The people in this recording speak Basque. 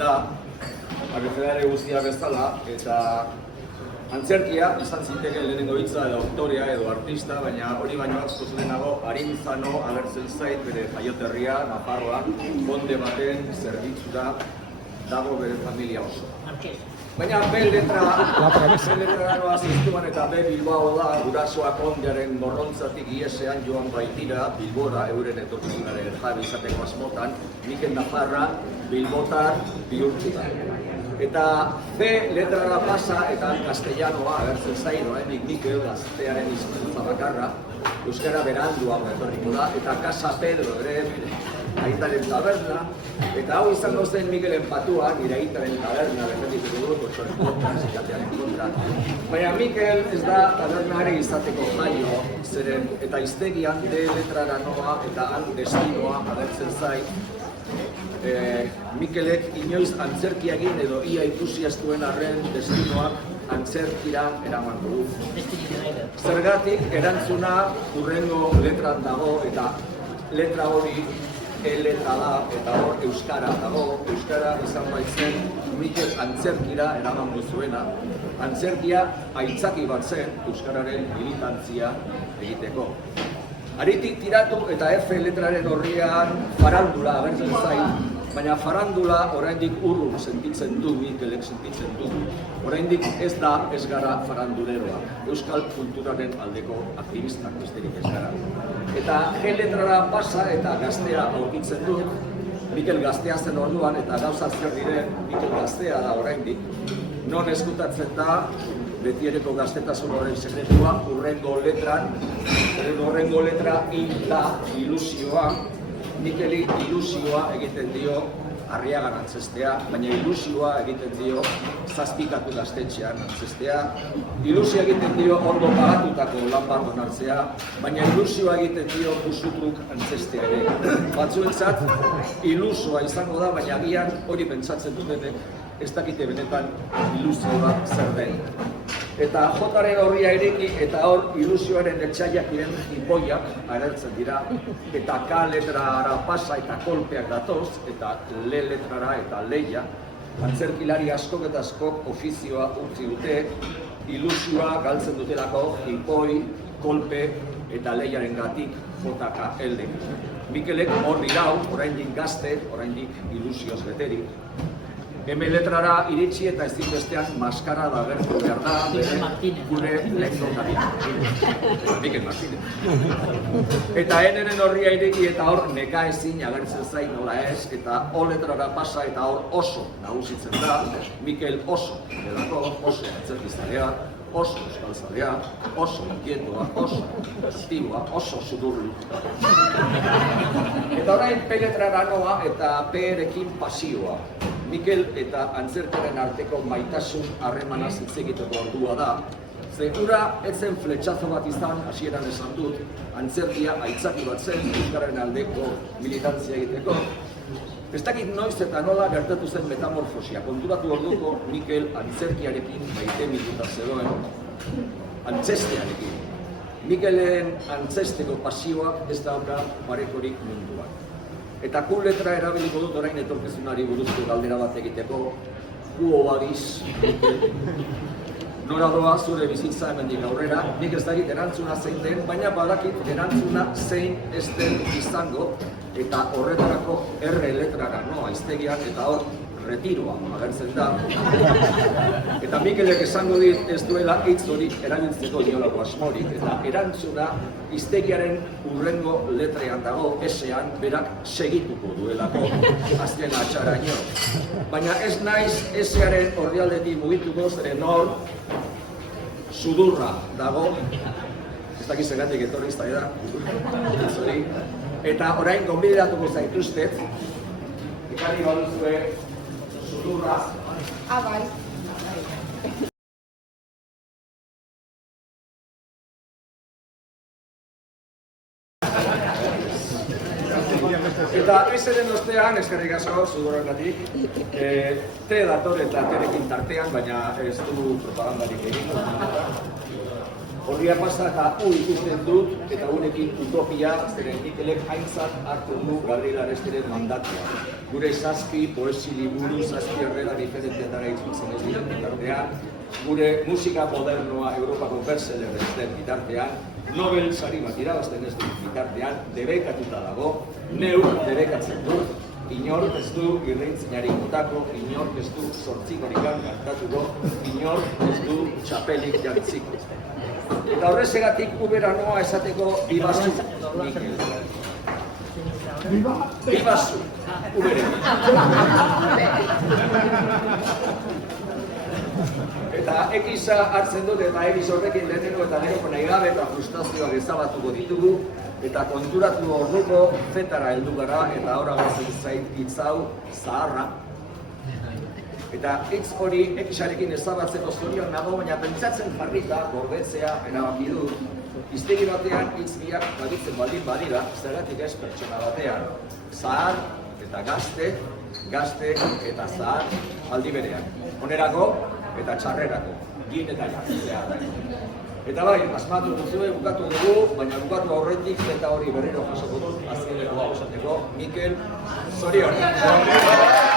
da, abecedare guztia bezala, eta antzerkia izan ziteke lehenengo hitza edo aktorea edo artista, baina hori baino askoz lehenago Arintzano agertzen zait bere jaioterria, Nafarroan, konde baten zerbitzura dago bere familia oso. Baina B letrara ziztuan eta B Bilbao da, gurasoak ondearen morrontzatik iesean joan baitira Bilbora, euren etorkizunaren jabe izateko asmotan, Mikel Nafarra Bilbotar bihurtzita. Eta B letrara pasa eta castellanoa agertzen zain, oraindik Mikel gaztearen hizkuntza bakarra, euskara berandua etorriko da, eta Casa Pedro ere aitaren taberna, eta hau izango zen Mikelen patua, nire aitaren taberna, berdituko dut, otxoren kontra, zikatearen kontra. Baina Mikel ez da tabernare izateko jaio, zeren eta hiztegian D letrara noa eta han destinoa agertzen zain. Mikelek inoiz antzerkia egin edo ia ikusi ez duen arren destinoak antzerkira eramango du. Zergatik erantzuna hurrengo letran dago eta letra hori letra da eta hor euskara dago. Euskara izan baitzen Mikel antzerkira eramango zuena. Antzerkia aitzaki bat zen euskararen militantzia egiteko. Haritik tiratu eta F letraren horrian farandula agertzen zain, baina farandula oraindik urrun sentitzen du, Mikelek sentitzen du. Oraindik ez da ez gara faranduleroa, euskal kulturaren aldeko aktivistak besterik ez gara. Eta G letrara pasa eta gaztea aurkitzen du, Mikel gaztea zen orduan eta gauza zer diren Mikel gaztea da oraindik. Non eskutatzen da, betiereko gaztetasun horren sekretua, hurrengo letra I da ilusioa. Mikeli ilusioa egiten dio Arriagan antzestea, baina ilusioa egiten dio Zazpikatu gaztetxean antzestea. Ilusioa egiten dio ondo pagatutako lan bat onartzea, baina ilusioa egiten dio Busutruk antzestea ere. Batzuentzat ilusoa izango da, baina agian hori pentsatzen dutenek ez dakite benetan ilusioa zer den. Eta Jotaren horria ireki eta hor ilusioaren etxaiak diren hipoiak agertzen dira, eta K letrara pasa eta kolpeak datoz, eta L letrara eta leia. Antzerkilari askok eta askok ofizioa utzi dute, ilusioa galtzen dutelako hipoi, kolpe eta leiaren gatik JKL. Mikelek hor dirau, oraindik gazte, oraindik ilusioz beterik. M letrara iritsi eta ezinbestean maskara da agertu behar da, gure lehendakaria. Mikel Martínez. Eta N-ren horria ireki eta hor neka ezin agertzen zain nola ez, eta O letrara pasa eta hor oso nagusitzen da, Mikel oso delako, oso antzerkizalea, oso euskalzalea, oso inkietoa, oso aktiboa, oso sudurlu. Eta orain P letrara noa eta P-erekin pasioa. Mikel eta antzerkiaren arteko maitasun harremanaz hitz egiteko ordua da. Zekura etzen fletxazo bat izan, hasieran esan dut, antzerkia aitzaki bat zen euskararen aldeko militantzia egiteko. Ez dakit noiz eta nola gertatu zen metamorfosia, konturatu orduko Mikel antzerkiarekin maite minuta zegoen, antzestearekin. Mikelen antzesteko pasioak ez dauka parekorik munduan. Eta Q letra erabiliko dut orain etorkizunari buruzko galdera bat egiteko, Q obadiz, nora doa zure bizitza hemendik aurrera, nik ez dakit erantzuna zein den, baina badakit erantzuna zein ez den izango, eta horretarako R letrara noa hiztegian eta hor retiroa agertzen da. Eta Mikelek esango dit ez duela hitz hori erabiltzeko inolako asmorik, eta erantzuna hiztegiaren hurrengo letrean dago, S-ean berak segituko duelako azken atxaraino. Baina ez naiz S-aren orrialdetik mugituko, zeren hor sudurra dago, ez dakiz zergatik etorri zaida, eta orain gonbidatuko zaituztet, ikarri baduzue sudurra. Bai. Eta eseren ostean, eskerrik asko, sudurrengatik, T dator eta T-rekin tartean, baina ez du propagandarik egin. Horria pasa eta ikusten dut, eta unekin utopia, zeren Mikelek haintzat hartu du Gabriel Aresteren mandatua. Gure 7 poesi liburu, 7 herrera diferentetara itzultzen ez diren bitartean, gure musika modernoa Europako bestseller ez den bitartean, Nobel sari bat irabazten ez den bitartean, debekatuta dago, neuk debekatzen dut, inork ez du irrintzinari botako, inork ez du zortzikorikan kantatuko, inork ez du txapelik jantziko. Eta horrezegatik ubera noa esateko bibazu, Mikel. Bibazu, ubere. Eta ekiza hartzen dut eta egiz horrekin lehenengo eta neroko nahi gabe eta frustrazioak ezabatuko ditugu eta konturatu orduko fetara heldu gara eta ahora bazen zait hitz hau zaharra. Eta hitz hori ekisarekin ezabatzeko zorion nago, baina pentsatzen jarrita, gordetzea, erabaki dut, hiztegi batean hitz biak gabitzen baldin badira, zergatik ez pertsona batean, zahar eta gazte, gazte eta zahar aldi berean. Onerako eta txarrerako, gin eta jartzea. Eta bai, asmatu duzue, bukatu dugu, baina bukatu aurretik eta hori berriro jasoko dut, azkeneko hau esateko, Mikel, zorion!